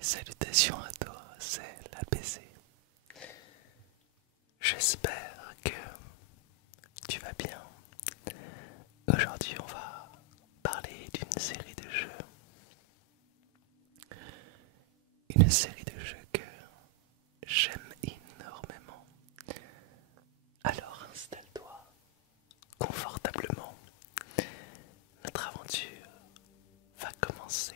Salutations à toi, c'est l'APC. J'espère que tu vas bien. Aujourd'hui, on va parler d'une série de jeux. Une série de jeux que j'aime énormément. Alors installe-toi confortablement. Notre aventure va commencer.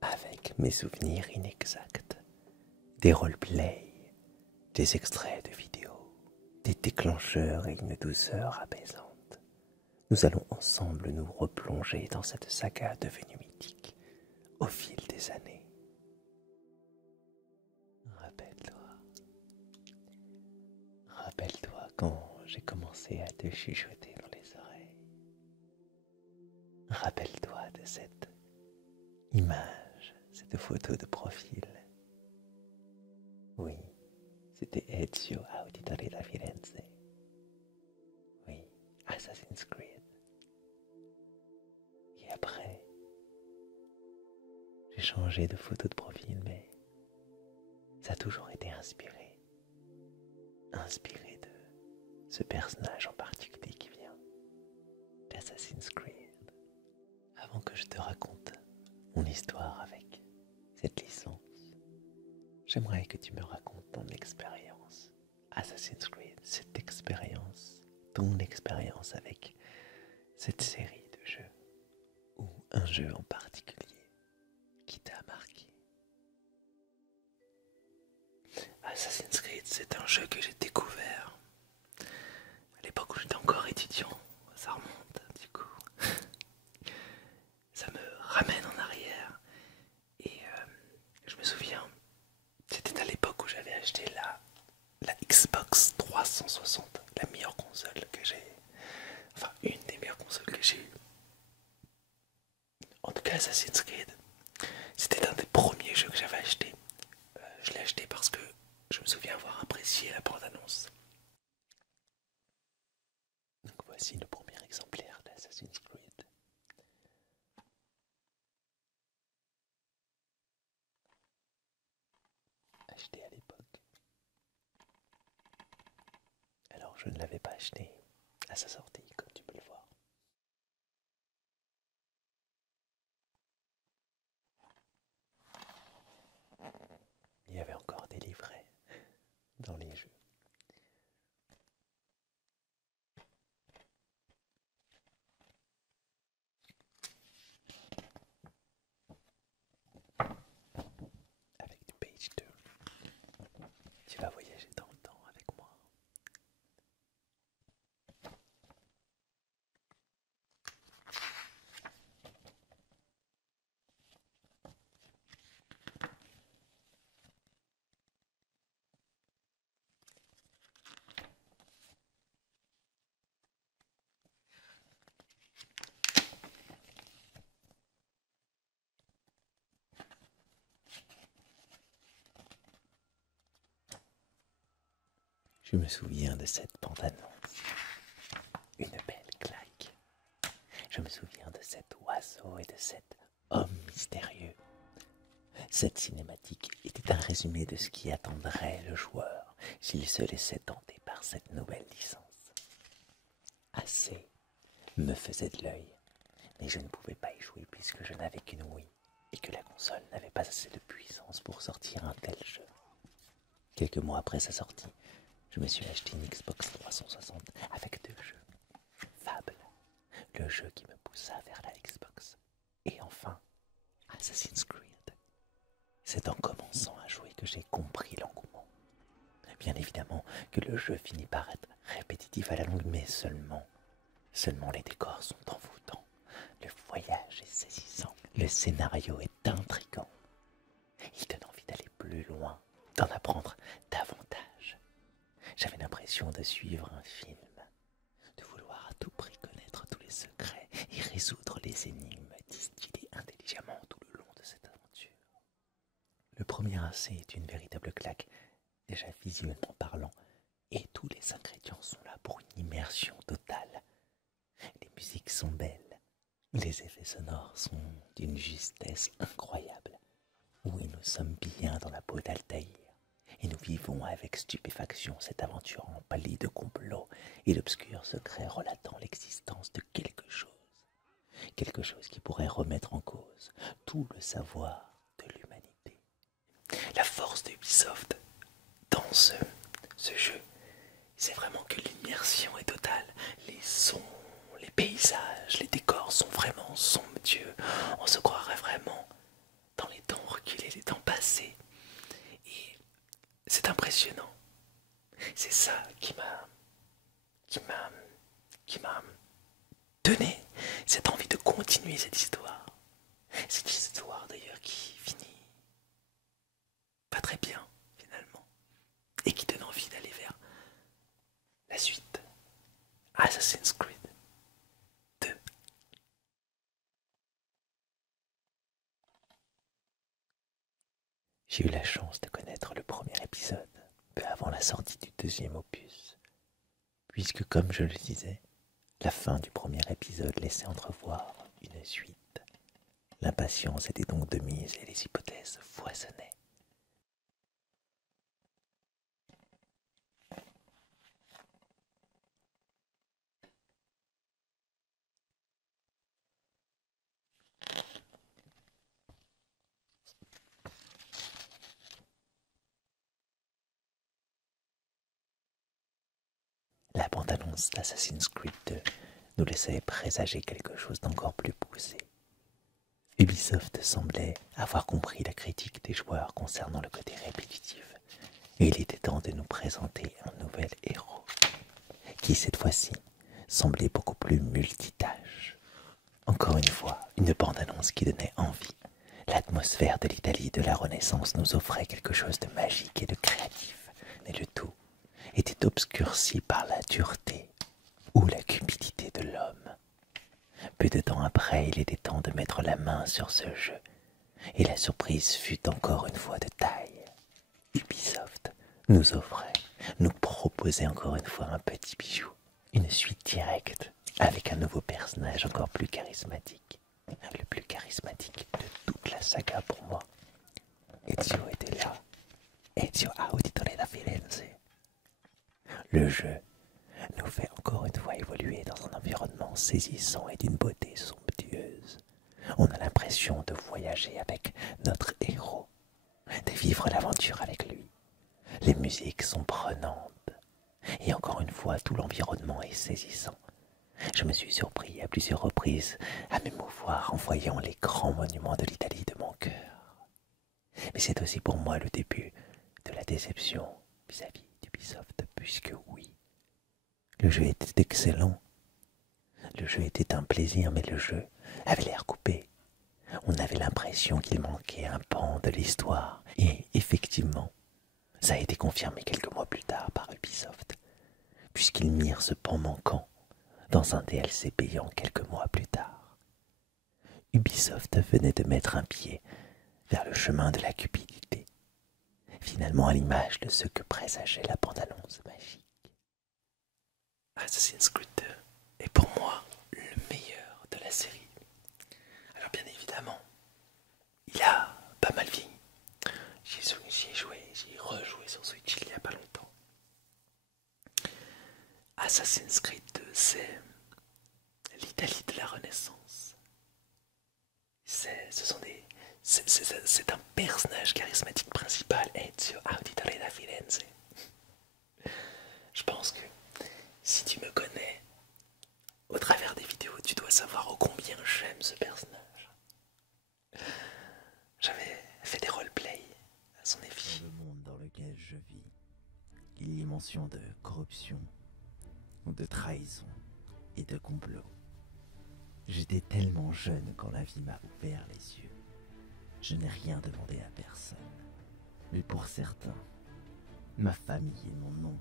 Avec mes souvenirs inexacts, des roleplays, des extraits de vidéos, des déclencheurs et une douceur apaisante, nous allons ensemble nous replonger dans cette saga devenue mythique au fil des années. Rappelle-toi, rappelle-toi quand j'ai commencé à te chuchoter dans les oreilles. Rappelle-toi de cette image, cette photo de profil. Oui, c'était Ezio Auditore da Firenze. Oui, Assassin's Creed. Et après, j'ai changé de photo de profil, mais ça a toujours été inspiré. Inspiré de ce personnage en particulier qui vient d'Assassin's Creed. Avant que je te raconte mon histoire avec cette licence, j'aimerais que tu me racontes ton expérience Assassin's Creed, cette expérience, ton expérience avec cette série de jeux, ou un jeu en particulier qui t'a marqué. Assassin's Creed, c'est un jeu que j'ai découvert à l'époque où j'étais encore étudiant. Ça remonte, du coup. Ça me ramène en arrière. Et je me souviens, c'était à l'époque où j'avais acheté la Xbox 360, la meilleure console que j'ai. Enfin, une des meilleures consoles que j'ai eues. En tout cas, Assassin's Creed, c'était un des premiers jeux que j'avais acheté. Je l'ai acheté parce que je me souviens avoir apprécié la bande-annonce. Donc voici le premier exemplaire d'Assassin's Creed. Acheté à l'époque. Alors je ne l'avais pas acheté à sa sortie, comme tu peux le voir. Il y avait encore des livrets dans les jeux. Avec du page 2. Tu vas voyager dans le temps avec moi. Je me souviens de cette bande-annonce. Une belle claque. Je me souviens de cet oiseau et de cet homme mystérieux. Cette cinématique était un résumé de ce qui attendrait le joueur s'il se laissait tenter par cette nouvelle licence. Assez me faisait de l'œil, mais je ne pouvais pas y jouer puisque je n'avais qu'une Wii et que la console n'avait pas assez de puissance pour sortir un tel jeu. Quelques mois après sa sortie, je me suis acheté une Xbox 360 avec 2 jeux. Fable, le jeu qui me poussa vers la Xbox. Et enfin, Assassin's Creed. C'est en commençant à jouer que j'ai compris l'engouement. Bien évidemment que le jeu finit par être répétitif à la longue, mais seulement les décors sont envoûtants. Le voyage est saisissant. Le scénario est intrigant. Il donne envie d'aller plus loin, d'en apprendre davantage. J'avais l'impression de suivre un film, de vouloir à tout prix connaître tous les secrets et résoudre les énigmes distillées intelligemment tout le long de cette aventure. Le premier essai est une véritable claque, déjà visuellement parlant, et tous les ingrédients sont là pour une immersion totale. Les musiques sont belles, les effets sonores sont d'une justesse incroyable. Oui, nous sommes bien dans la peau d'Altaïr, et nous vivons avec stupéfaction cette aventure emplie de complots et d'obscurs secrets relatant l'existence de quelque chose qui pourrait remettre en cause tout le savoir de l'humanité. La force de Ubisoft dans ce jeu, c'est vraiment que l'immersion est totale. Les sons, les paysages, les décors sont vraiment somptueux. On se croirait vraiment dans les temps reculés, les temps passés. Et c'est impressionnant. C'est ça qui m'a donné cette envie de continuer cette histoire. Cette histoire d'ailleurs qui finit pas très bien finalement et qui donne envie d'aller vers la suite. Assassin's Creed 2. J'ai eu la chance de connaître le premier épisode peu avant la sortie du deuxième opus, puisque comme je le disais, la fin du premier épisode laissait entrevoir une suite. L'impatience était donc de mise et les hypothèses foisonnaient. La bande-annonce d'Assassin's Creed 2 nous laissait présager quelque chose d'encore plus poussé. Ubisoft semblait avoir compris la critique des joueurs concernant le côté répétitif, et il était temps de nous présenter un nouvel héros, qui cette fois-ci semblait beaucoup plus multitâche. Encore une fois, une bande-annonce qui donnait envie. L'atmosphère de l'Italie de la Renaissance nous offrait quelque chose de magique et de créatif, mais le tout était obscurci par la dureté ou la cupidité de l'homme. Peu de temps après, il était temps de mettre la main sur ce jeu, et la surprise fut encore une fois de taille. Ubisoft nous offrait, nous proposait encore une fois un petit bijou, une suite directe, avec un nouveau personnage encore plus charismatique, le plus charismatique de toute la saga pour moi. Ezio était là, Ezio Auditore da Firenze. Le jeu nous fait encore une fois évoluer dans un environnement saisissant et d'une beauté somptueuse. On a l'impression de voyager avec notre héros, de vivre l'aventure avec lui. Les musiques sont prenantes, et encore une fois, tout l'environnement est saisissant. Je me suis surpris à plusieurs reprises à m'émouvoir en voyant les grands monuments de l'Italie de mon cœur. Mais c'est aussi pour moi le début de la déception vis-à-vis d'Ubisoft, puisque oui, le jeu était excellent. Le jeu était un plaisir, mais le jeu avait l'air coupé. On avait l'impression qu'il manquait un pan de l'histoire. Et effectivement, ça a été confirmé quelques mois plus tard par Ubisoft, puisqu'ils mirent ce pan manquant dans un DLC payant quelques mois plus tard. Ubisoft venait de mettre un pied vers le chemin de la cupidité, finalement à l'image de ce que présageait la bande-annonce magique. Assassin's Creed 2 est pour moi le meilleur de la série. Alors bien évidemment, il a pas mal vieilli. J'y ai joué, j'y ai rejoué sur Switch il y a pas longtemps. Assassin's Creed 2, c'est l'Italie de la Renaissance. C'est un personnage charismatique principal, Ezio Auditore da Firenze. Je pense que si tu me connais au travers des vidéos, tu dois savoir ô combien j'aime ce personnage. J'avais fait des roleplays à son effigie. Dans le monde dans lequel je vis, il y a mention de corruption, de trahison et de complot. J'étais tellement jeune quand la vie m'a ouvert les yeux. Je n'ai rien demandé à personne. Mais pour certains, ma famille et mon nom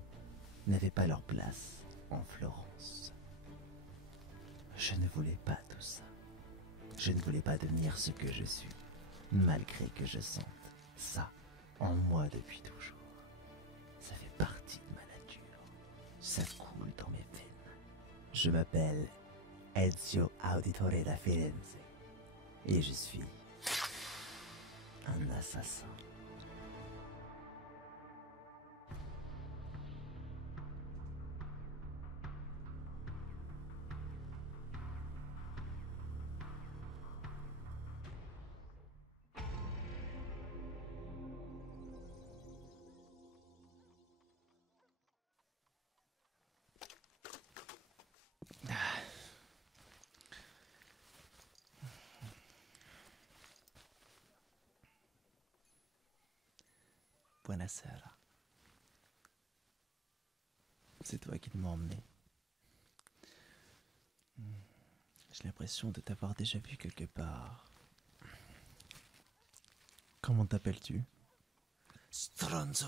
n'avaient pas leur place en Florence. Je ne voulais pas tout ça. Je ne voulais pas devenir ce que je suis, malgré que je sente ça en moi depuis toujours. Ça fait partie de ma nature. ça coule dans mes veines. Je m'appelle Ezio Auditore da Firenze et je suis un assassin. Buonasera. C'est toi qui m'as emmené. J'ai l'impression de t'avoir déjà vu quelque part. Comment t'appelles-tu? Stronzo.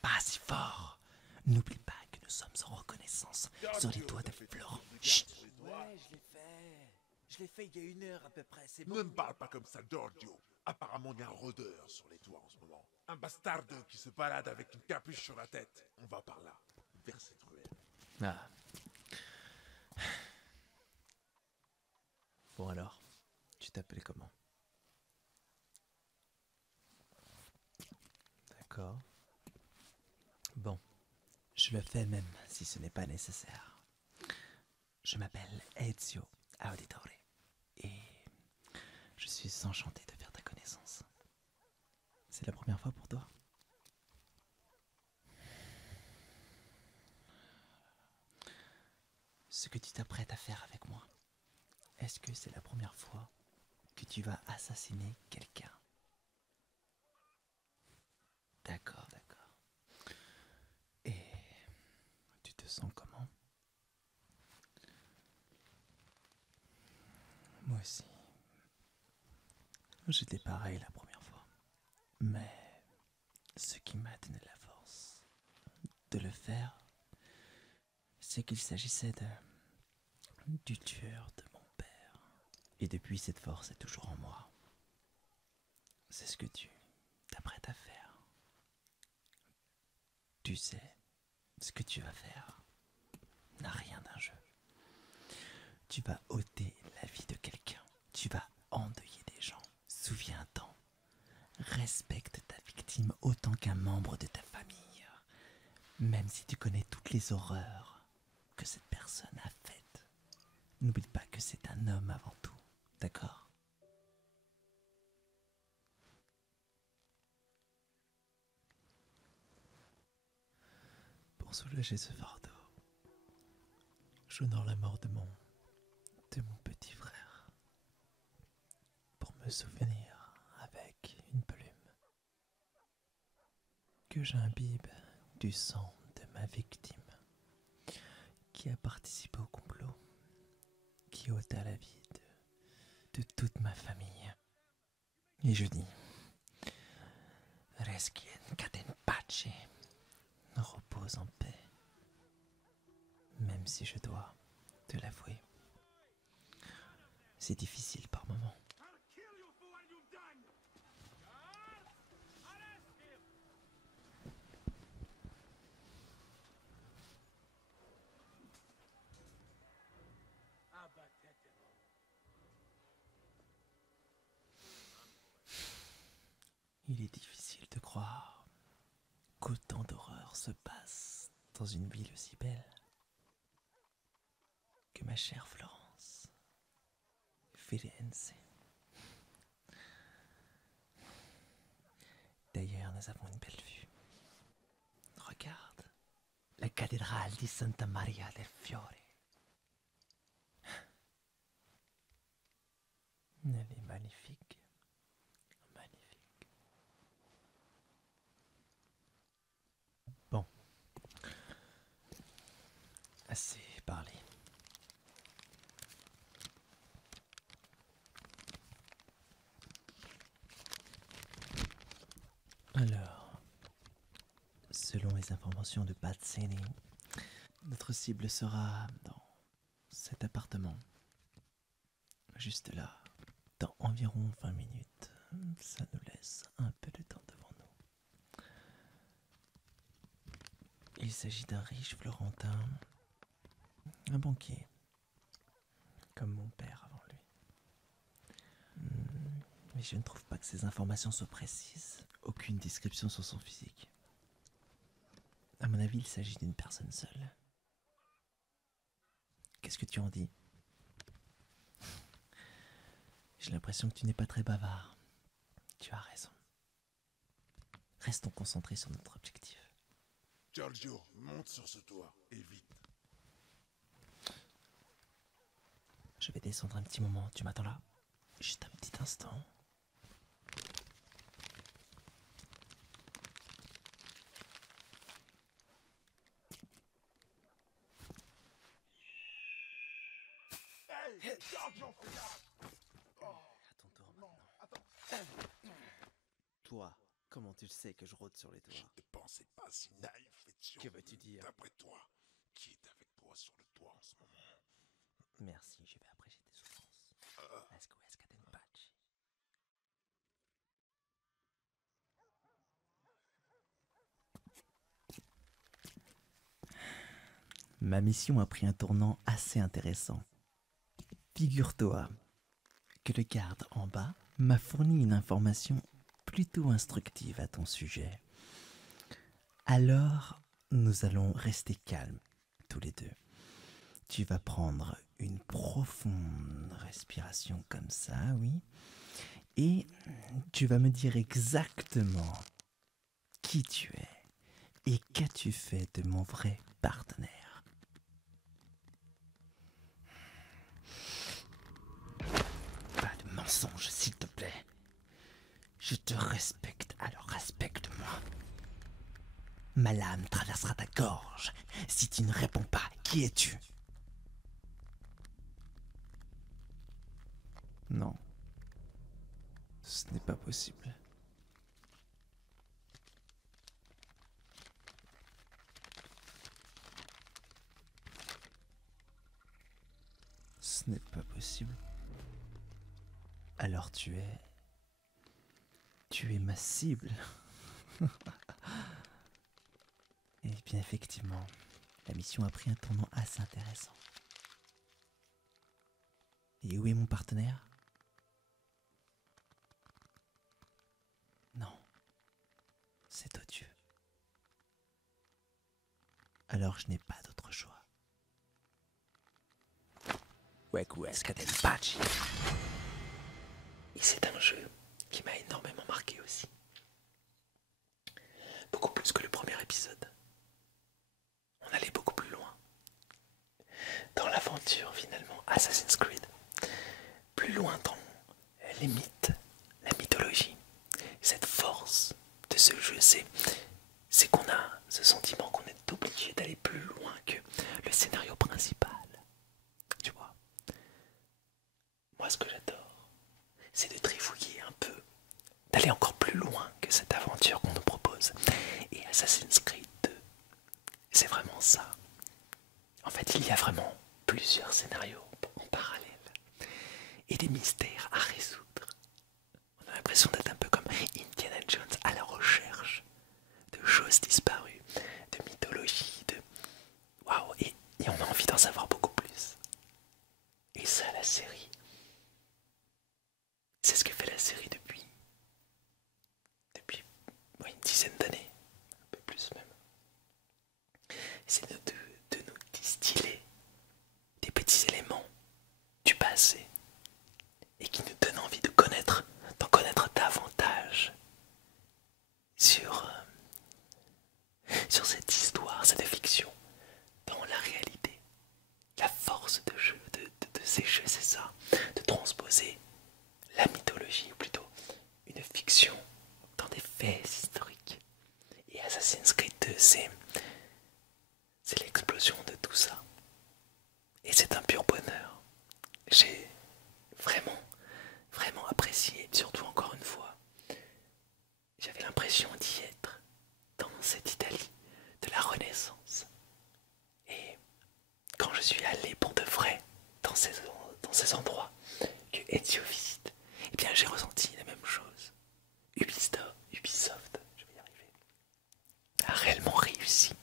Pas si fort. N'oublie pas que nous sommes en reconnaissance sur les toits de Florent. Chut. Ouais, je l'ai fait. Je l'ai fait il y a 1 heure à peu près, c'est bon. Ne me parle pas comme ça, Giorgio. Apparemment, il y a un rôdeur sur les toits en ce moment. Un bastarde qui se balade avec une capuche sur la tête. On va par là, vers cette ruelle. Ah. Bon alors, tu t'appelles comment? D'accord. Bon, je le fais même si ce n'est pas nécessaire. Je m'appelle Ezio Auditore et je suis enchanté de faire ta connaissance. C'est la première fois pour toi? Ce que tu t'apprêtes à faire avec moi, est-ce que c'est la première fois que tu vas assassiner quelqu'un? D'accord, d'accord. Et tu te sens comment? Moi aussi. J'étais pareil la première fois. Mais ce qui m'a donné la force de le faire, c'est qu'il s'agissait du tueur de mon père. Et depuis, cette force est toujours en moi. C'est ce que tu t'apprêtes à faire. Tu sais, ce que tu vas faire n'a rien d'un jeu. Tu vas ôter la vie de quelqu'un. Tu vas endeuiller des gens. Souviens-t'en. Respecte ta victime autant qu'un membre de ta famille. Même si tu connais toutes les horreurs que cette personne a faites. N'oublie pas que c'est un homme avant tout. D'accord? Pour soulager ce fardeau, j'honore la mort de mon petit frère. Pour me souvenir avec une plume que j'imbibe du sang de ma victime qui a participé au complot, qui ôta la vie de toute ma famille. Et je dis, Requiem in pace, repose en paix, même si je dois te l'avouer. C'est difficile par moments. Il est difficile de croire qu'autant d'horreurs se passent dans une ville aussi belle que ma chère Florence, Firenze. D'ailleurs, nous avons une belle vue. Regarde, la cathédrale di Santa Maria del Fiore. Elle est magnifique. Magnifique. Bon. Assez parlé. Alors, selon les informations de Pazzini, notre cible sera dans cet appartement. Juste là, dans environ 20 minutes. Ça nous laisse un peu de temps devant nous. Il s'agit d'un riche Florentin, un banquier, comme mon père avant lui. Mais je ne trouve pas que ces informations soient précises. Aucune description sur son physique. À mon avis, il s'agit d'une personne seule. Qu'est-ce que tu en dis? J'ai l'impression que tu n'es pas très bavard. Tu as raison. Restons concentrés sur notre objectif. Giorgio, monte sur ce toit, et vite. Je vais descendre un petit moment, tu m'attends là? Juste un petit instant. Hey, Giorgio, fais gaffe. À ton tour maintenant. Toi, comment tu le sais que je rôde sur les toits? Je ne pensais pas si naïf et sûr. Que veux-tu dire? D'après toi, qui est avec toi sur le toit en ce moment? Merci, je vais abréger tes souffrances. Let's go, Escadenpachi. Ma mission a pris un tournant assez intéressant. Figure-toi que le garde en bas m'a fourni une information plutôt instructive à ton sujet. Alors, nous allons rester calmes, tous les deux. Tu vas prendre une profonde respiration comme ça, oui. Et tu vas me dire exactement qui tu es et qu'as-tu fait de mon vrai partenaire. Pas de mensonge, s'il te plaît. Je te respecte, alors respecte-moi. Ma lame traversera ta gorge si tu ne réponds pas. Qui es-tu? Non. Ce n'est pas possible. Ce n'est pas possible. Alors tu es... Tu es ma cible. Eh bien effectivement, la mission a pris un tournant assez intéressant. Et où est mon partenaire? Non. C'est odieux. Alors je n'ai pas d'autre choix. Weku Escadenpachi. Et c'est un jeu qui m'a énormément marqué aussi. Beaucoup plus que le premier épisode. On allait beaucoup plus loin. Dans l'aventure finalement Assassin's Creed. Plus loin dans les mythes, la mythologie. Cette force de ce jeu, c'est qu'on a ce sentiment qu'on est obligé d'aller plus loin que le scénario principal. Tu vois? Moi, ce que j'adore, c'est de trifouiller un peu, d'aller encore plus loin que cette aventure qu'on nous propose. Et Assassin's Creed 2, c'est vraiment ça. En fait, il y a vraiment plusieurs scénarios en parallèle et des mystères à résoudre. On a l'impression d'être un peu comme Indiana Jones à la recherche de choses disparues, de mythologie, de... Waouh, et on a envie d'en savoir beaucoup plus. Et ça, la série, c'est ce que fait la série depuis une dizaine d'années, un peu plus même. C'est de nous distiller des petits éléments du passé et qui nous donnent envie d'en connaître davantage sur cette histoire, cette fiction, dans la réalité. La force de ces jeux, c'est ça, de transposer la mythologie, ou plutôt une fiction, dans des faits historiques. Et Assassin's Creed 2, c'est l'explosion de tout ça. Et c'est un pur bonheur. J'ai vraiment, vraiment apprécié, surtout encore une fois. J'avais l'impression d'y être, dans cette Italie de la Renaissance. Et quand je suis allé pour de vrai dans ces endroits que Ezio visite, eh bien j'ai ressenti la même chose. Ubisoft, je vais y arriver, a réellement réussi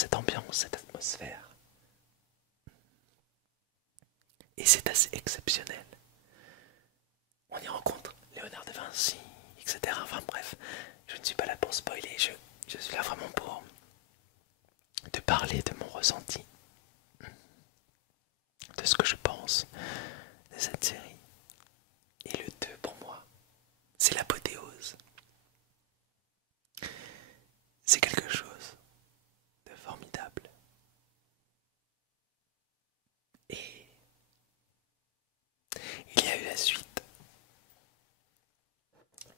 cette ambiance, cette atmosphère. Et c'est assez exceptionnel. On y rencontre Léonard de Vinci, etc. Enfin bref, je ne suis pas là pour spoiler, je suis là vraiment pour te parler de mon ressenti, de ce que je pense de cette série. Et le 2 pour moi, c'est l'apothéose. C'est quelque chose de formidable. Et il y a eu la suite.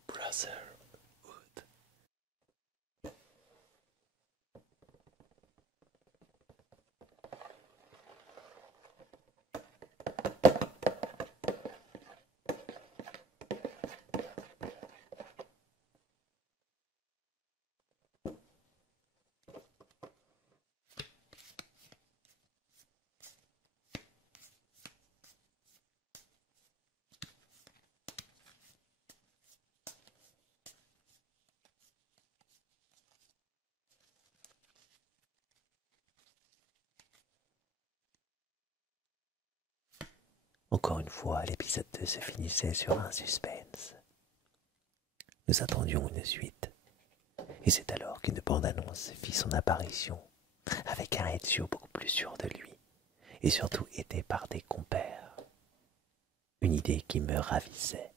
Brotherhood. Encore une fois, l'épisode 2 se finissait sur un suspense. Nous attendions une suite. Et c'est alors qu'une bande-annonce fit son apparition, avec un Ezio beaucoup plus sûr de lui, et surtout aidé par des compères. Une idée qui me ravissait.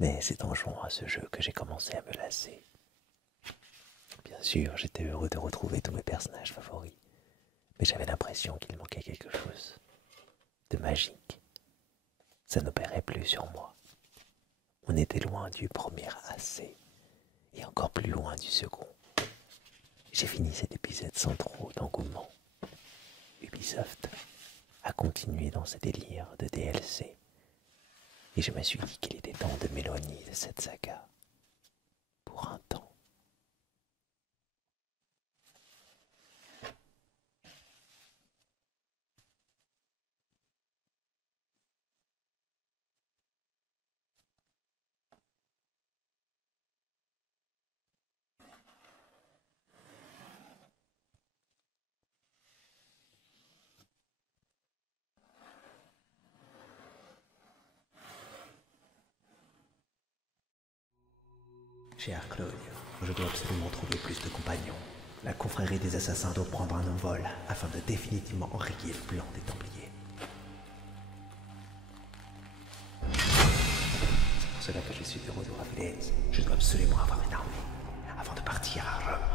Mais c'est en jouant à ce jeu que j'ai commencé à me lasser. Bien sûr, j'étais heureux de retrouver tous mes personnages favoris, mais j'avais l'impression qu'il manquait quelque chose de magique. Ça n'opérait plus sur moi. On était loin du premier AC, et encore plus loin du second. J'ai fini cet épisode sans trop d'engouement. Ubisoft a continué dans ce délire de DLC, et je me suis dit qu'il était temps de m'éloigner de cette saga, pour un temps. Cher Claudio, je dois absolument trouver plus de compagnons. La confrérie des assassins doit prendre un envol afin de définitivement enrayer le plan des Templiers. C'est pour cela que je suis de retour à Firenze. Je dois absolument avoir une armée avant de partir à Rome.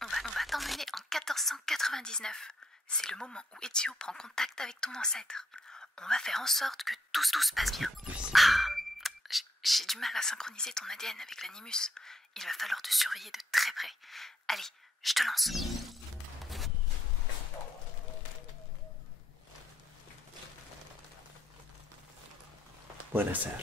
On va t'emmener en 1499. C'est le moment où Ezio prend contact avec ton ancêtre. On va faire en sorte que tout se passe bien. Ah, j'ai du mal à synchroniser ton ADN avec l'animus. Il va falloir te surveiller de très près. Allez, je te lance. Buonasera.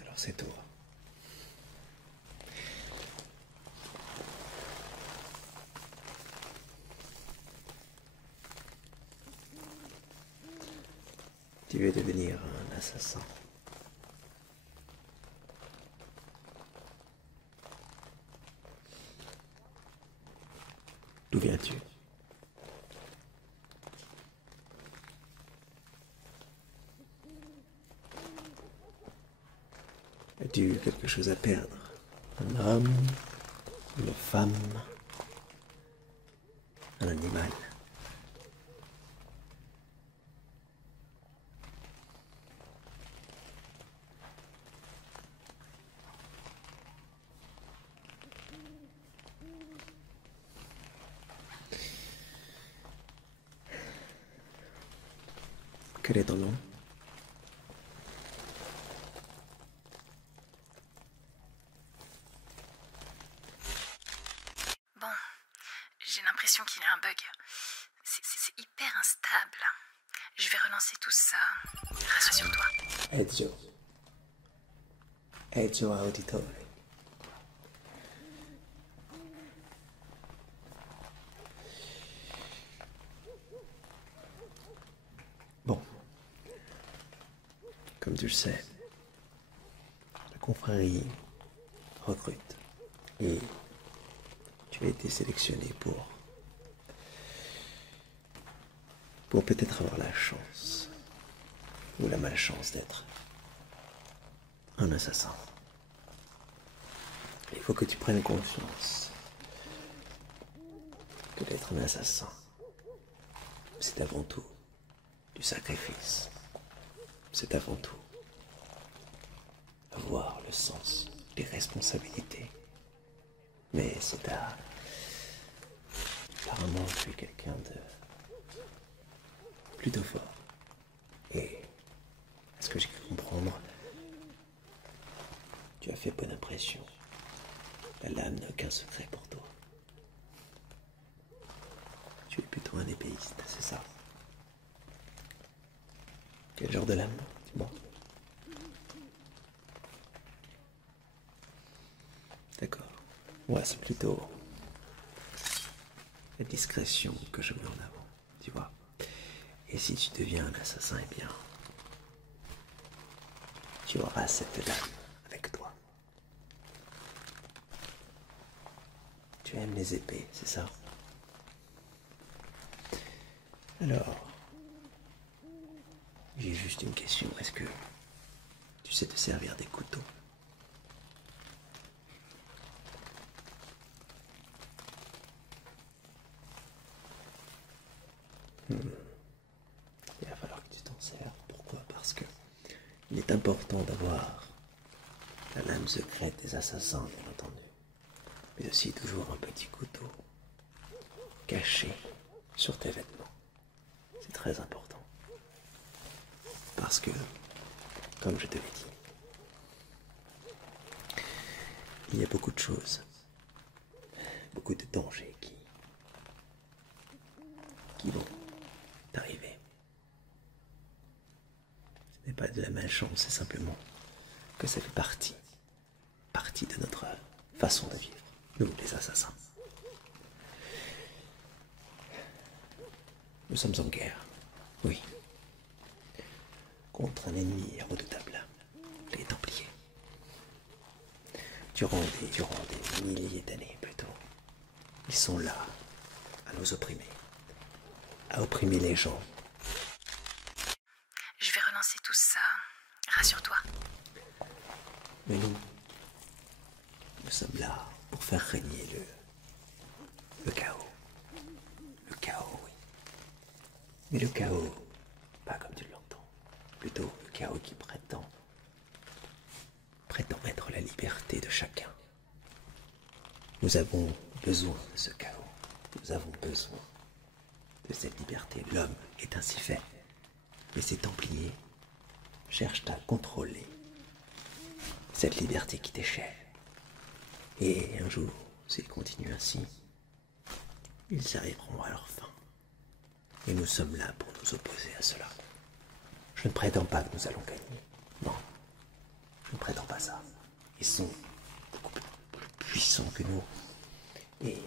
Alors c'est toi. Tu veux devenir un assassin. D'où viens-tu? As-tu quelque chose à perdre? Un homme? Une femme? Un animal? Quel est ton nom? Bon, j'ai l'impression qu'il y a un bug. C'est hyper instable. Je vais relancer tout ça. Rassure-toi. Ezio. Ezio Auditore. Bon. Comme tu le sais, la confrérie recrute. Et tu as été sélectionné pour peut-être avoir la chance ou la malchance d'être un assassin. Il faut que tu prennes conscience que d'être un assassin, c'est avant tout du sacrifice. C'est avant tout avoir le sens des responsabilités. Mais c'est apparemment tu es quelqu'un de plutôt fort. Et à ce que j'ai pu comprendre, tu as fait bonne impression. La lame n'a aucun secret pour toi. Tu es plutôt un épéiste, c'est ça? Quel genre de lame, dis-moi? D'accord. Moi, c'est plutôt la discrétion que je mets en avant, tu vois. Et si tu deviens un assassin, eh bien, tu auras cette lame avec toi. Tu aimes les épées, c'est ça? Alors, j'ai juste une question. Est-ce que tu sais te servir des couteaux? Il va falloir que tu t'en serves. Pourquoi? Parce que il est important d'avoir la lame secrète des assassins, bien entendu. Mais aussi toujours un petit couteau caché sur tes vêtements. C'est très important. Parce que, comme je te l'ai dit, il y a beaucoup de choses, beaucoup de dangers qui vont t'arriver. Ce n'est pas de la malchance, c'est simplement que ça fait partie de notre façon de vivre, nous les assassins. Nous sommes en guerre, oui, contre un ennemi redoutable, les Templiers. Durant des milliers d'années plutôt, ils sont là à nous opprimer, à opprimer les gens. Je vais relancer tout ça. Rassure-toi. Mais nous sommes là pour faire régner le chaos. Le chaos, oui. Mais le chaos, pas comme tu l'entends. Plutôt le chaos qui prétend être la liberté de chacun. Nous avons besoin de ce chaos. Nous avons besoin de cette liberté. L'homme est ainsi fait. Mais ces Templiers cherchent à contrôler cette liberté qui t'est chère. Et un jour, s'ils continuent ainsi, ils arriveront à leur fin. Et nous sommes là pour nous opposer à cela. Je ne prétends pas que nous allons gagner. Non, je ne prétends pas ça. Ils sont beaucoup plus puissants que nous. Et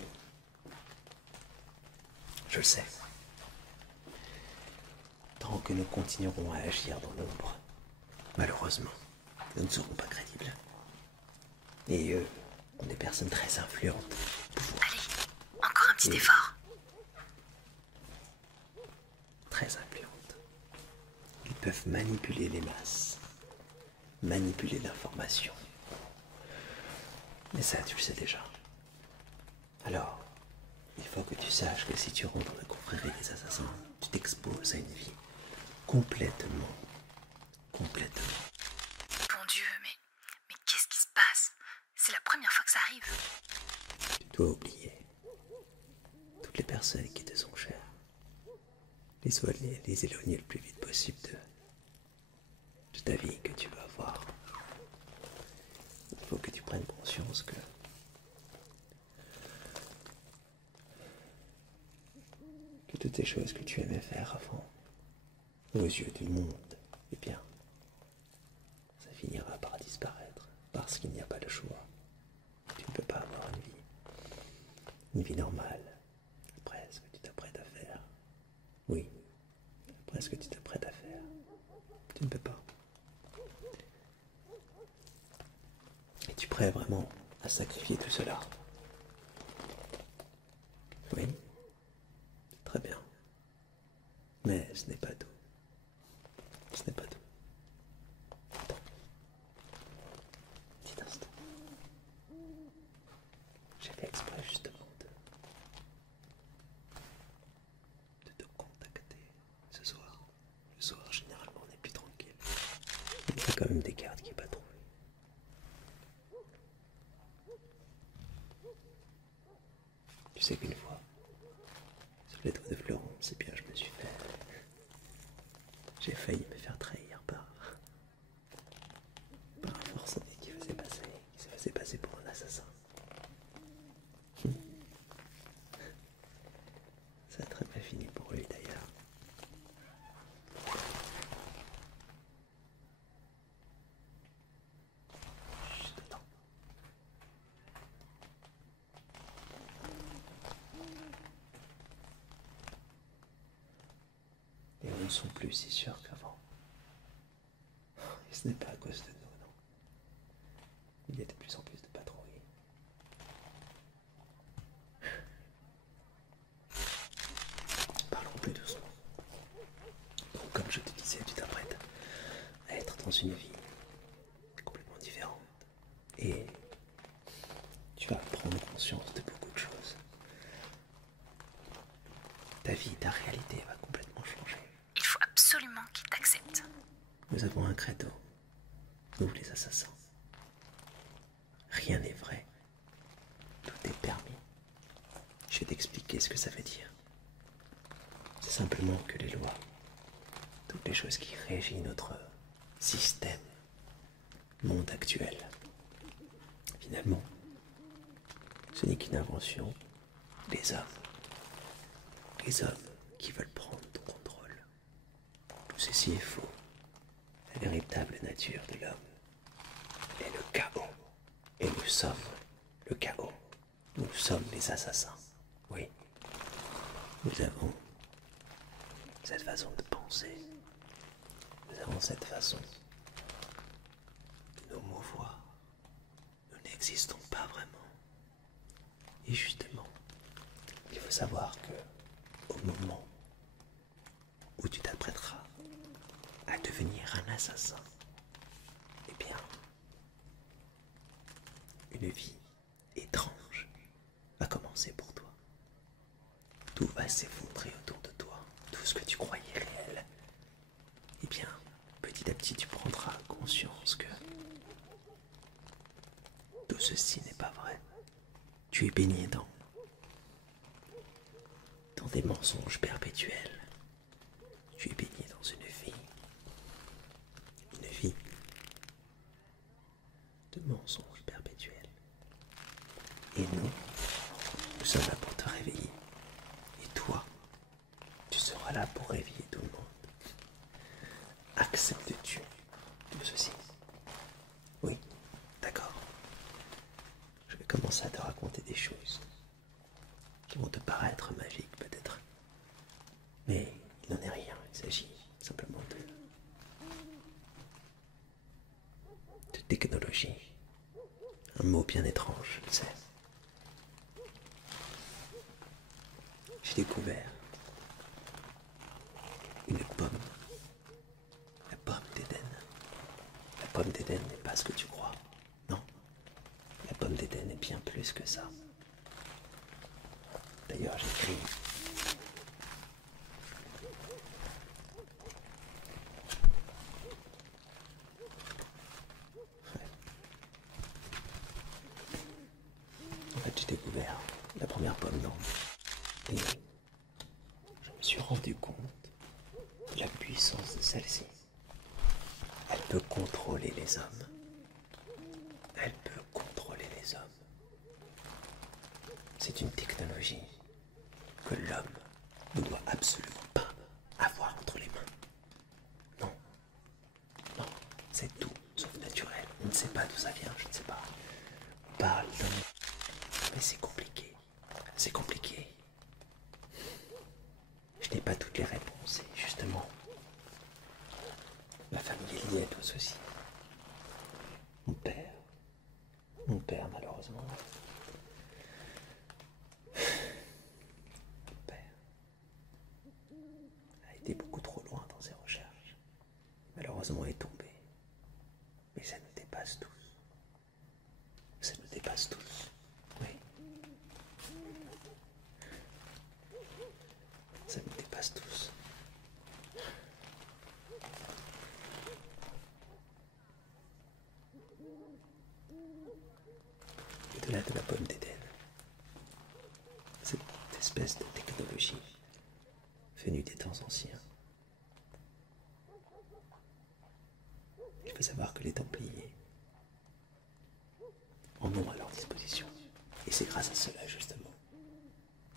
je le sais. Tant que nous continuerons à agir dans l'ombre, malheureusement, nous ne serons pas crédibles. Et eux ont des personnes très influentes. Allez, encore un petit effort. très influentes. Ils peuvent manipuler les masses, manipuler l'information. Mais ça, tu le sais déjà. Alors, il faut que tu saches que si tu rentres dans la confrérie des assassins, tu t'exposes à une vie complètement. Bon Dieu, mais qu'est-ce qui se passe? C'est la première fois que ça arrive. Tu dois oublier toutes les personnes qui te sont chères. Les éloigner le plus vite possible de ta vie que tu vas avoir. Il faut que tu prennes conscience que toutes ces choses que tu aimais faire avant, aux yeux du monde, eh bien, ça finira par disparaître parce qu'il n'y a pas de choix. Tu ne peux pas avoir une vie normale après ce que tu t'apprêtes à faire. Oui, après ce que tu t'apprêtes à faire, tu ne peux pas. Es-tu prêt vraiment à sacrifier tout cela? Oui, très bien. Mais ce n'est pas tout. Ce n'est pas tout. Attends. Petit instant. J'ai fait exprès justement de te contacter ce soir. Le soir, généralement, on est plus tranquille. Il y a quand même des cartes qui patrouillent. Tu sais qu'une fois, sur les toits de Florence, eh bien, je me suis fait... J'ai failli me faire trahir par un forcené qui se faisait passer pour un assassin. Ça a très mal fini pour lui d'ailleurs. Chut, attends. Et nous ne sont plus si sûrs qu'avant. Et ce n'est pas à cause de nous, non. Il y a de plus en plus de patrouilles. Parlons plus doucement. Donc, comme je te disais, tu t'apprêtes à être dans une vie complètement différente. Et tu vas prendre conscience de beaucoup de choses. Ta vie, ta réalité va complètement changer. Il faut absolument qu'il t'accepte. Nous avons un credo, nous les assassins. Rien n'est vrai. Tout est permis. Je vais t'expliquer ce que ça veut dire. C'est simplement que les lois, toutes les choses qui régissent notre système, monde actuel, finalement, ce n'est qu'une invention des hommes. Les hommes qui veulent prendre ton contrôle. Tout ceci est faux. La véritable nature de l'homme est le chaos. Et nous sommes le chaos. Nous sommes les assassins. Oui. Nous avons cette façon de penser. Nous avons cette façon de nous mouvoir. Nous n'existons pas vraiment. Et justement, il faut savoir que au moment où tu t'apprêteras à devenir un assassin, eh bien, une vie étrange va commencer pour toi. Tout va s'effondrer autour de toi. Tout ce que tu croyais réel, eh bien, petit à petit, tu prendras conscience que tout ceci n'est pas vrai. Tu es baigné dans des mensonges perpétuels. Tu es baigné dans une vie de mensonges perpétuels. Et nous sommes là pour te réveiller. Et toi, tu seras là pour réveiller tout le monde. Acceptes-tu tout ceci? Oui, d'accord. Je vais commencer à te raconter des choses qui vont te paraître magiques peut-être. Mais il n'en est rien, il s'agit simplement de technologie. Un mot bien étrange, je le sais. J'ai découvert ce que tu crois. Non, la pomme d'Éden est bien plus que ça. D'ailleurs, j'écris. En fait, j'ai découvert la première pomme d'Inde. Et je me suis rendu compte de la puissance de celle-ci. Elle peut contrôler les hommes. Elle peut contrôler les hommes. C'est une technologie que l'homme ne doit absolument pas avoir entre les mains. Non. Non, c'est tout sauf naturel. On ne sait pas d'où ça vient, je ne sais pas. On parle d'un... Mais c'est compliqué. C'est compliqué. Je n'ai pas toutes les réponses et justement, ma famille est liée à tout ceci. Mon père malheureusement, mon père a été beaucoup trop loin dans ses recherches. Malheureusement est tombé. Mais ça nous dépasse tous. Ça nous dépasse tous. Oui. Ça nous dépasse tous. Au-delà de la pomme d'Éden, cette espèce de technologie venue des temps anciens. Il faut savoir que les Templiers en ont à leur disposition. Et c'est grâce à cela, justement,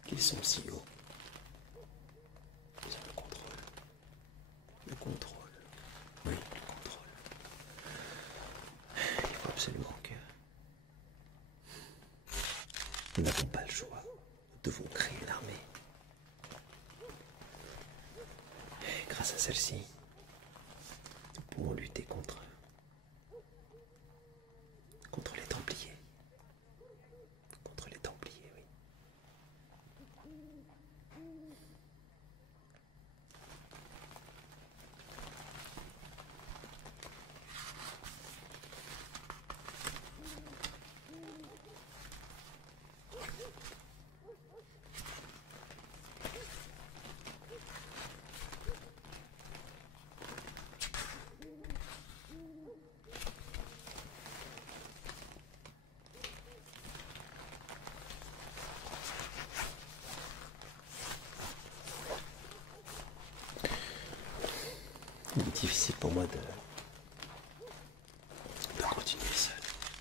qu'ils sont si hauts. Ils ont le contrôle. Le contrôle. Oui, le contrôle. Il faut absolument que... Nous n'avons pas le choix. Nous devons créer une armée. Et grâce à celle-ci, nous pourrons lutter contre les Templiers. Contre les Templiers, oui. Il est difficile pour moi de continuer seul.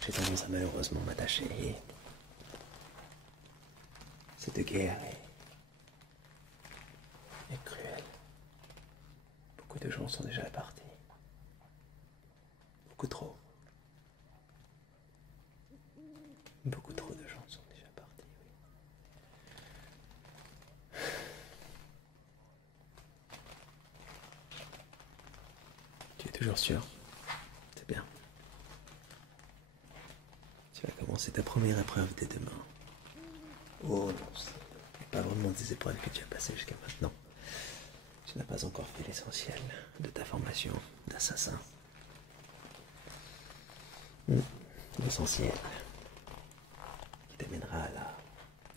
J'ai tendance à malheureusement m'attacher et cette guerre est cruelle. Beaucoup de gens sont déjà partis. Beaucoup trop. Beaucoup trop de gens sont déjà partis, oui. Tu es toujours sûr? C'est bien. Tu vas commencer ta première épreuve dès demain. Oh non, ce n'est pas vraiment des épreuves que tu as passées jusqu'à maintenant. Tu n'as pas encore fait l'essentiel de ta formation d'assassin. L'essentiel qui t'amènera à la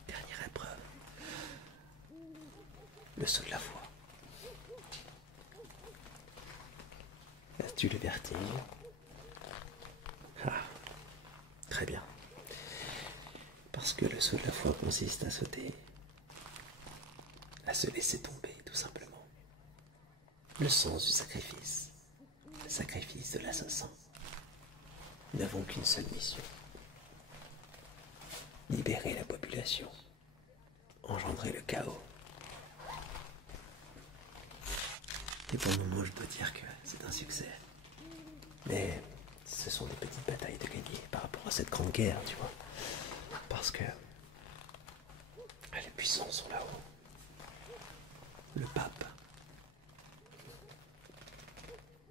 dernière épreuve. Le saut de la foi. As-tu le vertige? Ah, très bien. Parce que le saut de la foi consiste à sauter, à se laisser tomber, tout simplement. Le sens du sacrifice, le sacrifice de l'assassin. Nous n'avons qu'une seule mission. Libérer la population, engendrer le chaos. Et pour le moment, je dois dire que c'est un succès. Mais ce sont des petites batailles de gagner par rapport à cette grande guerre, tu vois. Parce que les puissants sont là-haut. Le pape.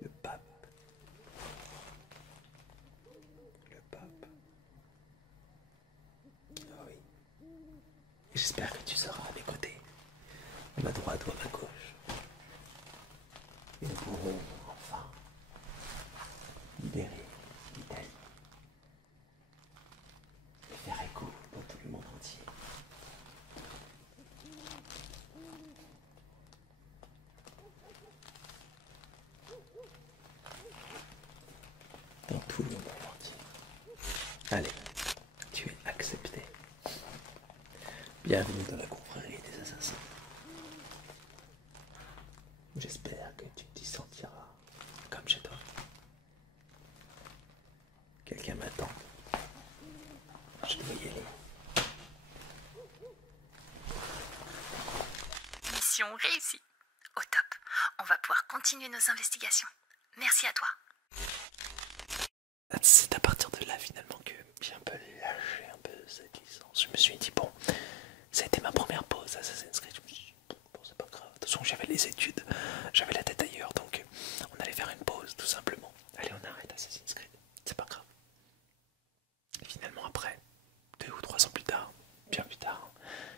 Le pape. Le pape. Ah oui. J'espère que tu seras à mes côtés. À ma droite ou à ma gauche. Et nous pourrons enfin libérer l'Italie. Allez, tu es accepté. Bienvenue dans la confrérie des assassins. J'espère que tu t'y sentiras comme chez toi. Quelqu'un m'attend. Je dois y aller. Mission réussie. Au top. On va pouvoir continuer nos investigations. Merci à toi. C'est à partir de là finalement que j'ai un peu lâché un peu cette licence. Je me suis dit bon, ça a été ma première pause Assassin's Creed. Je me suis dit bon, c'est pas grave. De toute façon j'avais les études, j'avais la tête ailleurs, donc on allait faire une pause tout simplement. Allez, on arrête Assassin's Creed, c'est pas grave. Et finalement après, 2 ou 3 ans plus tard, bien plus tard,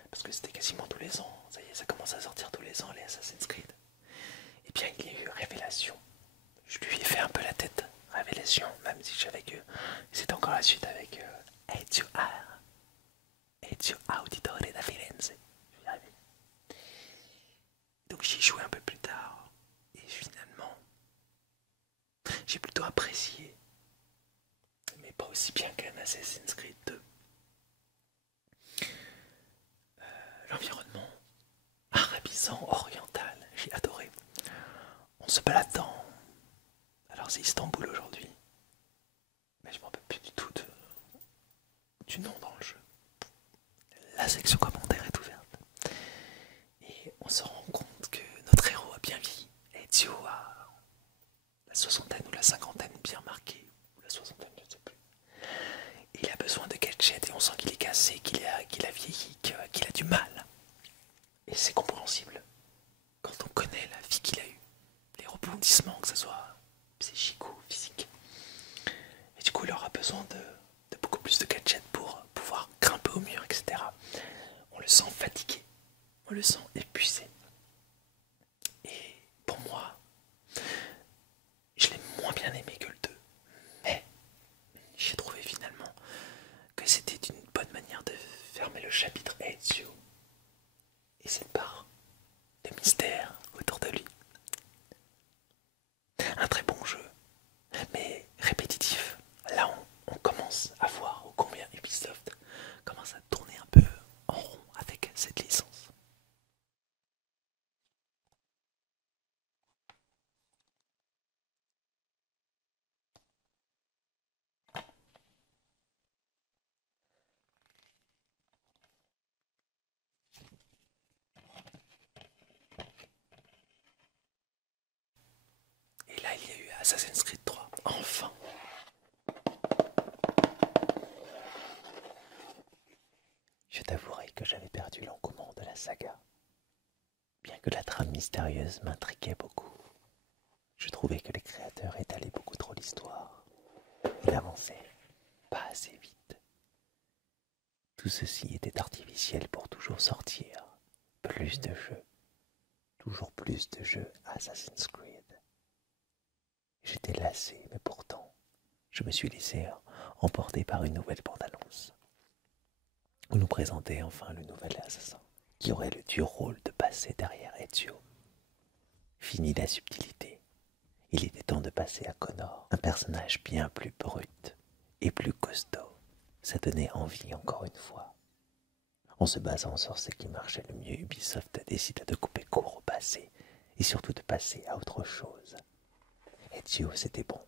parce que c'était quasiment tous les ans, ça y est, ça commence à sortir tous les ans les Assassin's Creed. Et bien il y a eu Révélation. Je lui ai fait un peu la tête. Révélation, même si je savais que c'était encore la suite avec Ezio Auditore da Firenze. Donc j'y ai joué un peu plus tard. Et finalement, j'ai plutôt apprécié. Mais pas aussi bien qu'un Assassin's Creed 2. L'environnement arabisant, oriental, j'ai adoré. On se balade dans... Alors c'est Istanbul aujourd'hui, mais je m'en rappelle plus du tout du nom dans le jeu. La section commentaire est ouverte. Et on se rend compte que notre héros a bien vieilli. Ezio a la soixantaine ou la cinquantaine bien marquée, ou la soixantaine, je ne sais plus. Et il a besoin de gadgets et on sent qu'il est cassé, qu'il a vieilli, qu'il a du mal. Et c'est compréhensible quand on connaît la vie qu'il a eue. Les rebondissements, que ce soit psychique ou physique. Et du coup, il aura besoin de beaucoup plus de gadgets pour pouvoir grimper au mur, etc. On le sent fatigué, on le sent épuisé. Et pour moi, je l'ai moins bien aimé que le 2. Mais j'ai trouvé finalement que c'était une bonne manière de fermer le chapitre Ezio et cette part de mystère autour de lui. Un très bon jeu, mais répétitif. Là, on commence à voir combien Ubisoft commence à tourner un peu en rond avec cette licence. Et là, il y a eu Assassin's Creed 3, enfin. Je t'avouerai que j'avais perdu l'engouement de la saga. Bien que la trame mystérieuse m'intriguait beaucoup, je trouvais que les créateurs étalaient beaucoup trop l'histoire. Il avançait pas assez vite. Tout ceci était artificiel pour toujours sortir plus de jeux, toujours plus de jeux Assassin's Creed. J'étais lassé, mais pourtant, je me suis laissé emporter par une nouvelle bande-annonce. On nous présentait enfin le nouvel assassin, qui aurait le dur rôle de passer derrière Ezio. Fini la subtilité, il était temps de passer à Connor, un personnage bien plus brut et plus costaud. Ça donnait envie encore une fois. En se basant sur ce qui marchait le mieux, Ubisoft décida de couper court au passé et surtout de passer à autre chose. Ezio, c'était bon.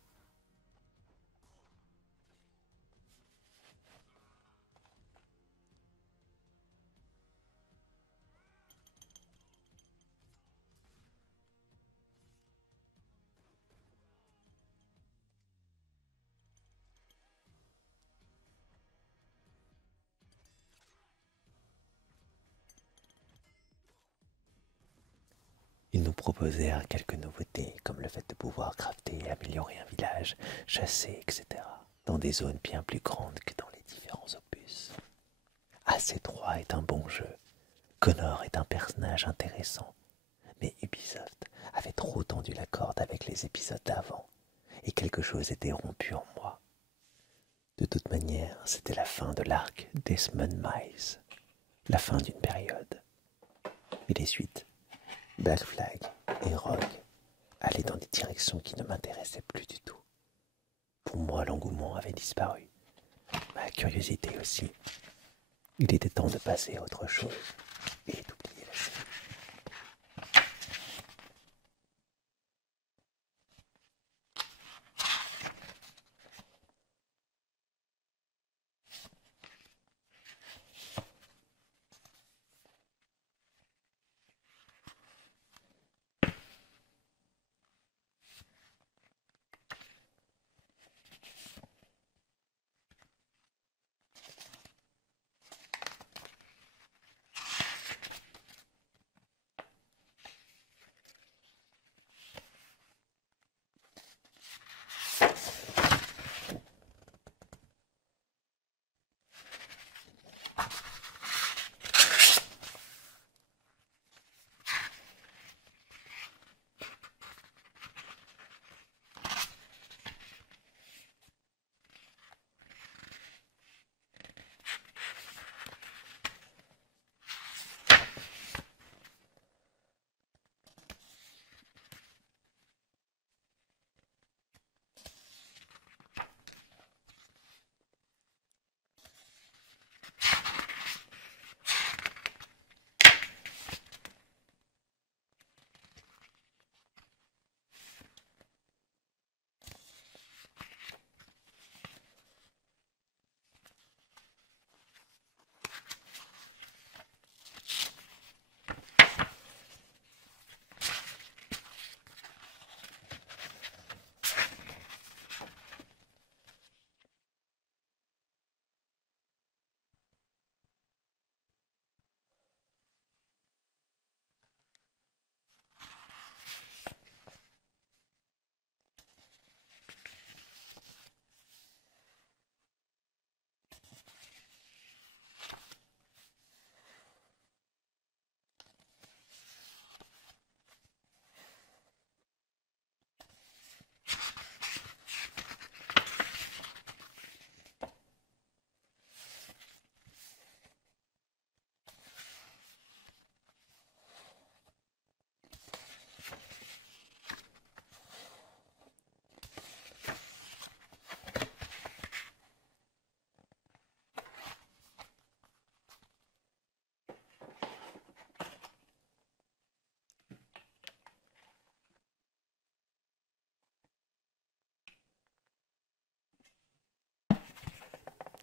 Ils nous proposèrent quelques nouveautés, comme le fait de pouvoir crafter et améliorer un village, chasser, etc., dans des zones bien plus grandes que dans les différents opus. AC3 est un bon jeu. Connor est un personnage intéressant, mais Ubisoft avait trop tendu la corde avec les épisodes d'avant, et quelque chose était rompu en moi. De toute manière, c'était la fin de l'arc Desmond Miles, la fin d'une période. Et les suites, Black Flag et Rogue, allaient dans des directions qui ne m'intéressaient plus du tout. Pour moi, l'engouement avait disparu. ma curiosité aussi. Il était temps de passer à autre chose et d'oublier la série.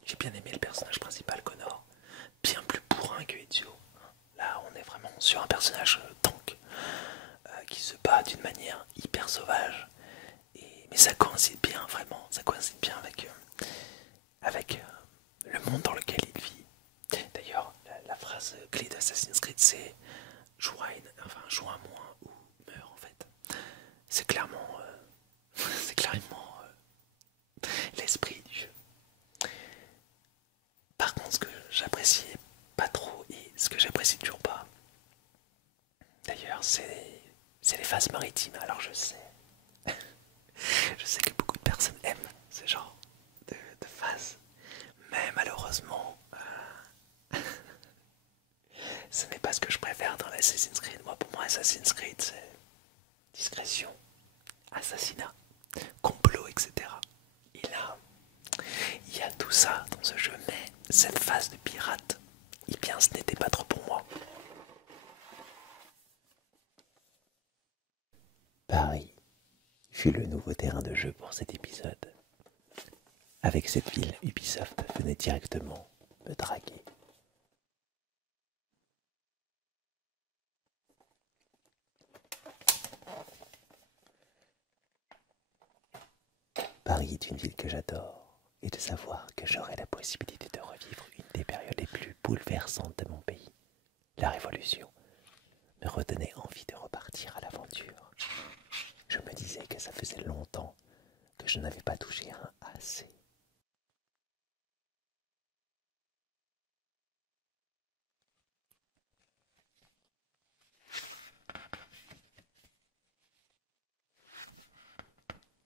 J'ai bien aimé le personnage principal, Connor. Bien plus bourrin que Ezio. Là, on est vraiment sur un personnage tank qui se bat d'une manière hyper sauvage. Mais ça coïncide bien, vraiment. Ça coïncide bien avec le monde dans lequel il vit. D'ailleurs, la phrase clé d'Assassin's Creed, c'est joue un moins ou meurs, en fait. C'est clairement, l'esprit du jeu. Par contre, ce que j'appréciais pas trop et ce que j'apprécie toujours pas, d'ailleurs, c'est les phases maritimes. Alors je sais que beaucoup de personnes aiment ce genre de phases, mais malheureusement, ce n'est pas ce que je préfère dans l'Assassin's Creed. Pour moi, Assassin's Creed, c'est discrétion, assassinat, complot, etc. Et là, il y a tout ça dans ce jeu, mais cette phase de pirate, eh bien, ce n'était pas trop pour moi. Paris fut le nouveau terrain de jeu pour cet épisode. Avec cette ville, Ubisoft venait directement me draguer. Paris est une ville que j'adore, et de savoir que j'aurai la possibilité de revivre une des périodes les plus bouleversantes de mon pays, la Révolution, me redonnait envie de repartir à l'aventure. Je me disais que ça faisait longtemps que je n'avais pas touché un assez.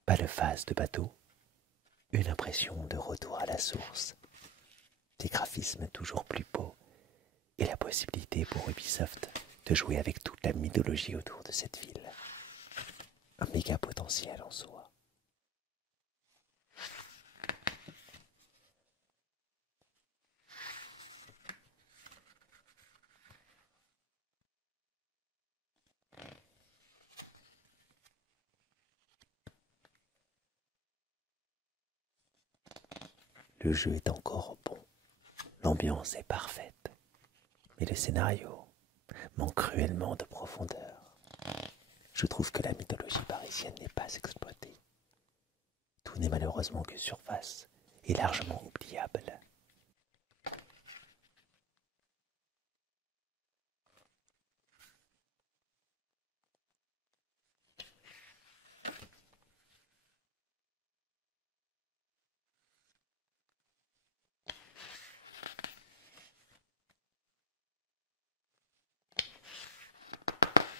Pas de phase de bateau, une impression de retour à la source, des graphismes toujours plus beaux et la possibilité pour Ubisoft de jouer avec toute la mythologie autour de cette ville. Un méga potentiel en soi. Le jeu est encore bon, l'ambiance est parfaite, mais le scénario manque cruellement de profondeur. Je trouve que la mythologie parisienne n'est pas exploitée. Tout n'est malheureusement que surface et largement oubliable.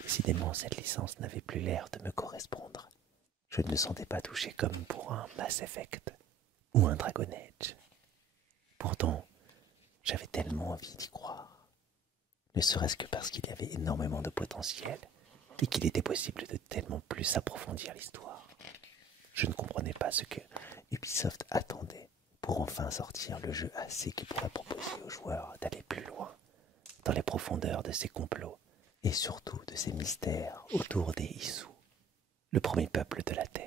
Décidément, cette licence n'avait plus l'air de me correspondre. Je ne me sentais pas touché comme pour un Mass Effect ou un Dragon Age. Pourtant, j'avais tellement envie d'y croire, ne serait-ce que parce qu'il y avait énormément de potentiel et qu'il était possible de tellement plus approfondir l'histoire. Je ne comprenais pas ce que Ubisoft attendait pour enfin sortir le jeu assez qui pourrait proposer aux joueurs d'aller plus loin dans les profondeurs de ces complots et surtout de ces mystères autour des Issus, le premier peuple de la Terre.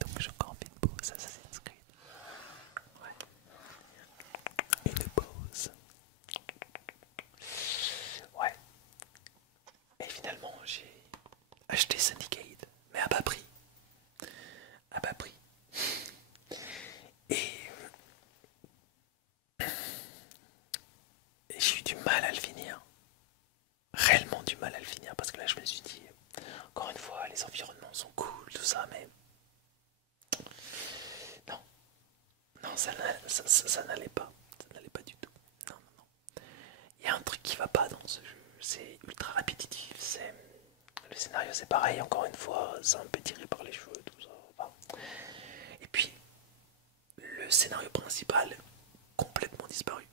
Donc j'ai encore fait une pause Assassin's Creed. Ouais. Une pause. Ouais. Et finalement j'ai acheté Syndicate, mais à bas prix. À bas prix. Et j'ai eu du mal à le finir. Réellement du mal à le finir parce que là je me suis dit, encore une fois, les environnements sont cool, tout ça, mais non, non, ça n'allait pas. Ça n'allait pas du tout. Non, non, non. Il y a un truc qui va pas dans ce jeu. C'est ultra répétitif. Le scénario, c'est pareil. Encore une fois, c'est un peu tiré par les cheveux, tout ça. Enfin. Et puis, le scénario principal complètement disparu.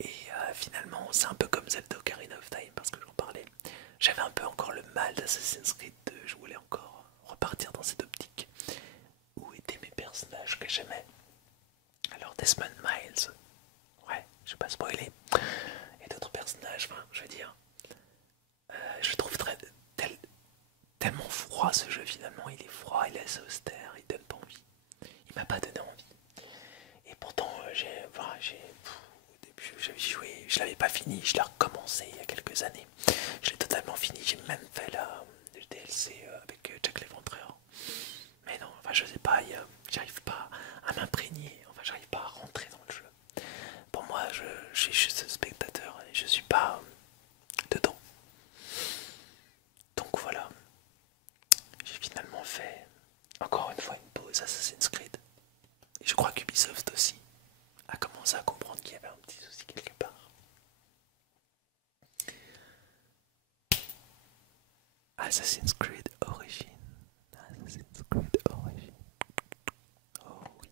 Et finalement, c'est un peu comme Zelda Ocarina of Time parce que j'en parlais. J'avais un peu encore le mal d'Assassin's Creed 2. Je voulais encore repartir dans cette optique. Où étaient mes personnages que j'aimais? Alors Desmond Miles, ouais, je vais pas spoiler, et d'autres personnages, enfin, je veux dire, je trouve tellement froid ce jeu finalement, il est froid, il est assez austère, il donne pas envie, il m'a pas donné envie. Et pourtant, au début j'avais joué, je l'avais pas fini, je l'ai recommencé il y a quelques années, je l'ai totalement fini, j'ai même fait le DLC avec Jack l'Éventreur. Mais non, enfin je sais pas, j'arrive pas à m'imprégner, enfin j'arrive pas à rentrer dans le jeu. Pour moi, je suis juste spectateur et je suis pas dedans. Donc voilà, j'ai finalement fait encore une fois une pause Assassin's Creed. Et je crois qu'Ubisoft aussi a commencé à comprendre qu'il y avait un petit souci quelque part. Assassin's Creed Origins. Assassin's Creed Origins. Oh oui.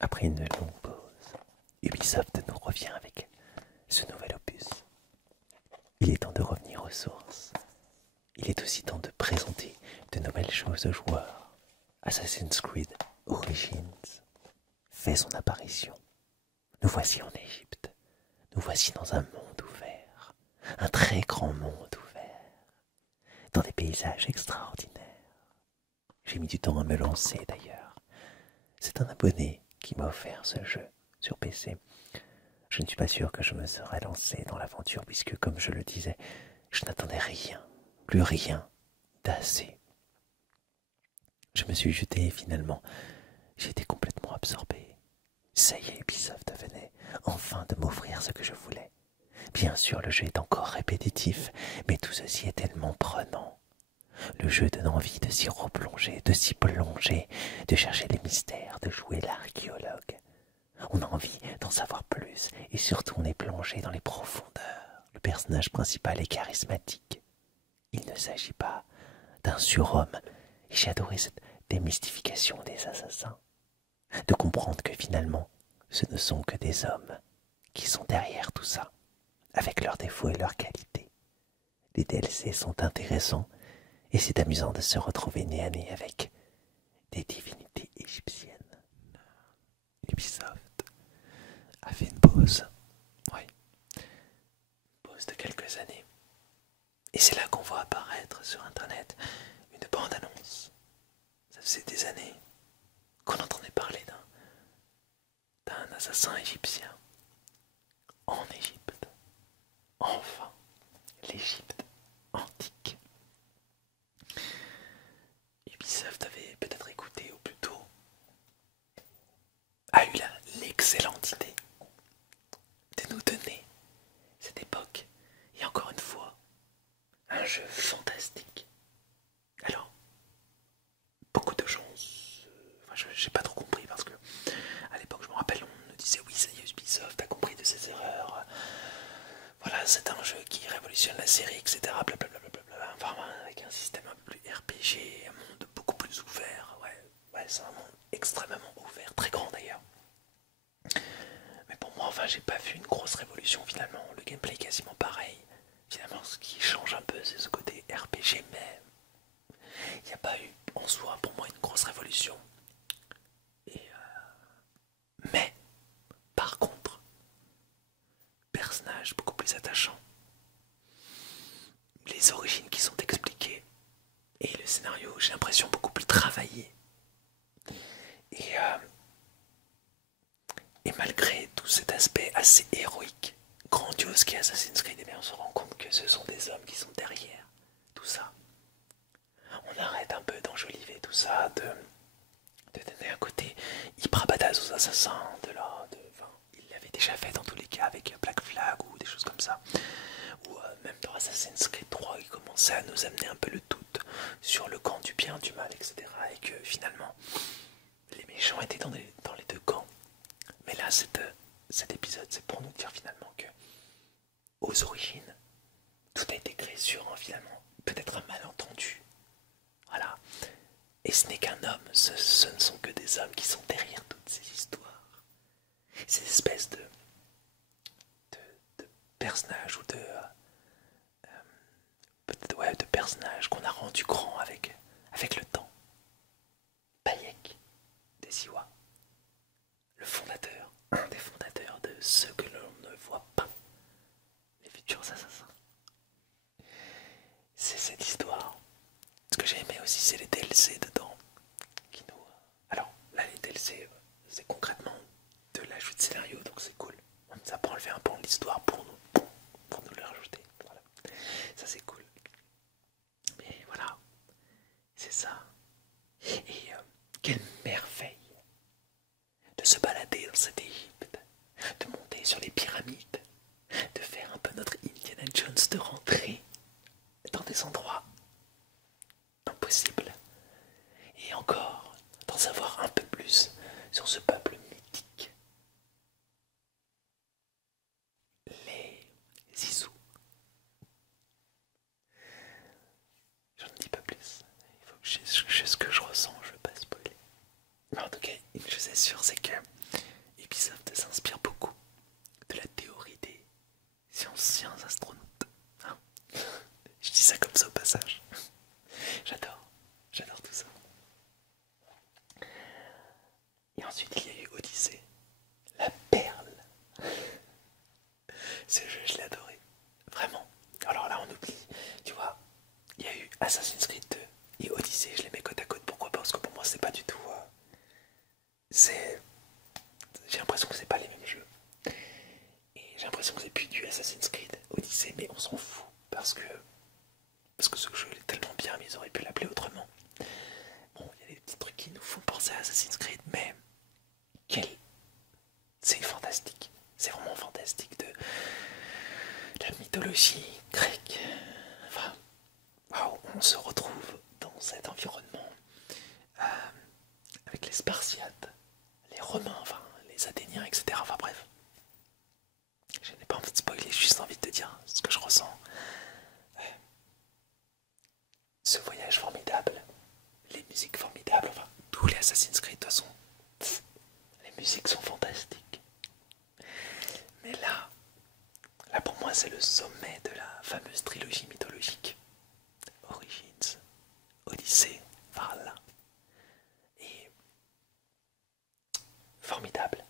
Après une longue pause, Ubisoft nous revient avec Il est temps de revenir aux sources. Il est aussi temps de présenter de nouvelles choses aux joueurs. Assassin's Creed Origins fait son apparition. Nous voici en Égypte. Nous voici dans un monde ouvert. Un très grand monde ouvert. Dans des paysages extraordinaires. J'ai mis du temps à me lancer d'ailleurs. C'est un abonné qui m'a offert ce jeu sur PC. Je ne suis pas sûr que je me serais lancé dans l'aventure puisque, comme je le disais, je n'attendais rien, plus rien d'assez. Je me suis jeté et finalement, j'ai été complètement absorbé. Ça y est, Ubisoft venait enfin de m'offrir ce que je voulais. Bien sûr, le jeu est encore répétitif, mais tout ceci est tellement prenant. Le jeu donne envie de s'y replonger, de s'y plonger, de chercher les mystères, de jouer l'archéologue. On a envie d'en savoir plus, et surtout on est plongé dans les profondeurs. Le personnage principal est charismatique. Il ne s'agit pas d'un surhomme, et j'ai adoré cette démystification des assassins. De comprendre que finalement, ce ne sont que des hommes qui sont derrière tout ça, avec leurs défauts et leurs qualités. Les DLC sont intéressants, et c'est amusant de se retrouver nez à nez avec des divinités égyptiennes. Ubisoft a fait une pause, oui, une pause de quelques années. Et c'est là qu'on voit apparaître sur Internet une bande-annonce. Ça faisait des années qu'on entendait parler d'un assassin égyptien en Égypte. Enfin, l'Égypte antique. Ubisoft avait peut-être écouté, ou plutôt a eu l'excellente idée de nous donner cette époque, et encore une fois, un jeu fantastique. Alors, beaucoup de gens, j'ai pas trop compris parce que à l'époque, je me rappelle, on nous disait oui, ça y est, Ubisoft a compris de ses erreurs. Voilà, c'est un jeu qui révolutionne la série, etc. Blablabla. Enfin, avec un système un peu plus RPG, un monde beaucoup plus ouvert. Ouais, c'est un monde extrêmement ouvert, très grand d'ailleurs. Mais pour moi, enfin, j'ai pas vu une grosse révolution finalement. Le gameplay est quasiment pareil. Finalement, ce qui change un peu, c'est ce côté RPG, mais il n'y a pas eu en soi pour moi une grosse révolution. Mais, par contre, personnage beaucoup plus attachant. Les origines qui sont expliquées. Et le scénario, j'ai l'impression, beaucoup plus travaillé. Et malgré tout cet aspect assez héroïque, grandiose qu'est Assassin's Creed, on se rend compte que ce sont des hommes qui sont derrière tout ça. On arrête un peu d'enjoliver tout ça, de donner un côté hyper badass aux assassins, il l'avait déjà fait dans tous les cas avec Black Flag ou des choses comme ça. Ou même dans Assassin's Creed 3, il commençait à nous amener un peu le doute sur le camp du bien, du mal, etc. Et que finalement, les méchants étaient dans les deux camps. Mais là, cet épisode, c'est pour nous dire finalement que, aux origines, tout a été créé sur finalement peut-être un malentendu. Voilà. Et ce n'est qu'un homme, ce ne sont que des hommes qui sont derrière toutes ces histoires. Ces espèces de personnages ou de personnages qu'on a rendus grands avec le temps. Bayek des Siwa, le fondateur, un des fondateurs de ceux que l'on ne voit pas, les futurs assassins. C'est cette histoire. Ce que j'ai aimé aussi, c'est les DLC dedans. Alors, là, les DLC, c'est concrètement de l'ajout de scénario, donc c'est cool. On nous apprend à lever un pan de l'histoire pour nous le rajouter. Voilà. Ça, c'est cool. Mais voilà, c'est ça. Et quelle merveille de se balader dans cette Égypte, de monter sur les pyramides, de faire un peu notre Indiana Jones, de rentrer dans des endroits impossibles. Et encore, d'en savoir un peu plus sur ce peuple mythique. Les Zizou. Je ne dis pas plus. Il faut que je ce que je ressens, je ne veux pas spoiler. Mais en tout cas, une chose est sûre, c'est que Ubisoft s'inspire beaucoup de la théorie des anciens astronautes. Hein, Assassin's Creed 2 et Odyssey, je les mets côte à côte. Pourquoi pas? Parce que pour moi, c'est pas du tout. J'ai l'impression que c'est pas les mêmes jeux. Et j'ai l'impression que c'est plus du Assassin's Creed Odyssey, mais on s'en fout. Parce que ce jeu est tellement bien, mais ils auraient pu l'appeler autrement. Bon, il y a des petits trucs qui nous font penser à Assassin's Creed, mais c'est fantastique. C'est vraiment fantastique de la mythologie grecque. Enfin, waouh, on se retrouve dans cet environnement avec les Spartiates, les Romains, enfin les Athéniens, etc. Enfin bref. Je n'ai pas envie de spoiler, j'ai juste envie de te dire ce que je ressens. Ce voyage formidable, les musiques formidables, enfin tous les Assassin's Creed de toute façon, les musiques sont fantastiques. Mais là pour moi c'est le sommet de la fameuse trilogie mythologique. Origins, Odyssée, Valhalla. Et formidable,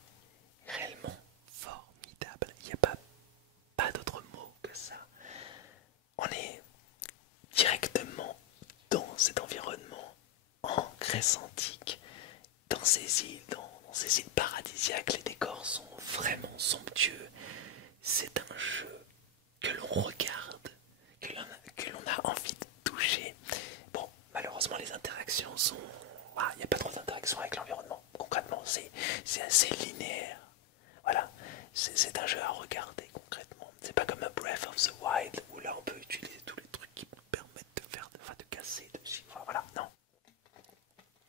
réellement formidable. Il n'y a pas d'autre mot que ça. On est directement dans cet environnement en Grèce antique, dans ces îles, dans ces îles paradisiaques. Les décors sont vraiment somptueux. C'est un jeu que l'on regarde, que l'on a envie de toucher. Bon, malheureusement les interactions sont... il n'y a pas trop d'interactions avec l'environnement. Concrètement, c'est assez linéaire. Voilà, c'est un jeu à regarder concrètement. C'est pas comme un Breath of the Wild où là on peut utiliser tous les trucs qui nous permettent de faire, de casser, enfin voilà, non.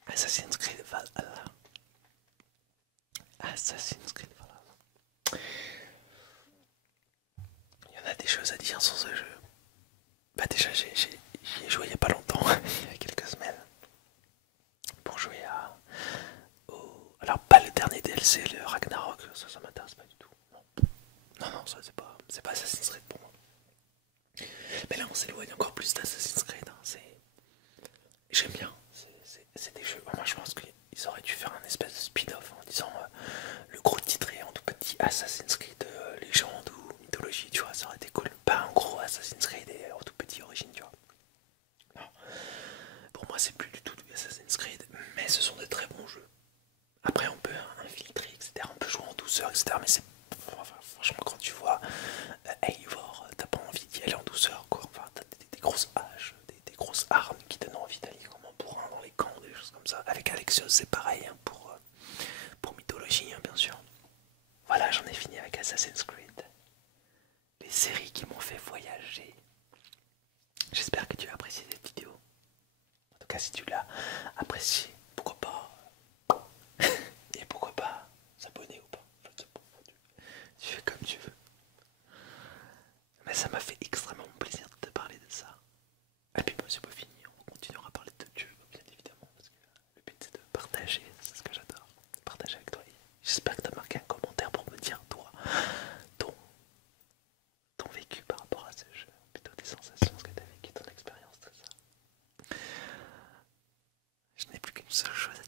Assassin's Creed Valhalla. Assassin's Creed Valhalla. Il y en a des choses à dire sur ce jeu. Bah déjà j'y ai joué il n'y a pas longtemps, il y a quelques semaines. Pour jouer alors pas le dernier DLC, le Ragnarok, ça m'intéresse pas du tout. Non, ça c'est pas Assassin's Creed pour moi. Mais là on s'éloigne encore plus d'Assassin's Creed, hein. J'aime bien, c'est des jeux, moi je pense qu'ils auraient dû faire un espèce de speed-off en disant le gros titré en tout petit Assassin's Creed Légende ou Mythologie, tu vois, ça aurait été cool. Pas un gros Assassin's Creed et en tout petit Origine, tu vois. Non, pour moi c'est plus du tout du Assassin's Creed, mais ce sont de très bons jeux. Après on peut infiltrer, etc. On peut jouer en douceur, etc. Mais c'est... Enfin, franchement quand tu vois Eivor, t'as pas envie d'y aller en douceur, quoi. Enfin, t'as des grosses haches, des grosses armes qui donnent envie d'aller comme un bourrin dans les camps, des choses comme ça. Avec Alexios c'est pareil, hein, pour Mythologie, hein, bien sûr. Voilà, j'en ai fini avec Assassin's Creed. Les séries qui m'ont fait voyager. J'espère que tu as apprécié cette vidéo. En tout cas, si tu l'as apprécié, pourquoi pas et pourquoi pas s'abonner ou pas. Tu fais comme tu veux. Mais ça m'a fait extrêmement plaisir de te parler de ça. Et puis moi c'est pas fini, on continuera à parler de Dieu, bien évidemment, parce que le but c'est de partager, c'est ce que j'adore, partager avec toi. J'espère que tu as marqué un commentaire pour me dire toi, ton vécu par rapport à ce jeu, plutôt tes sensations, ce que tu as vécu, ton expérience, tout ça. Je n'ai plus qu'une seule chose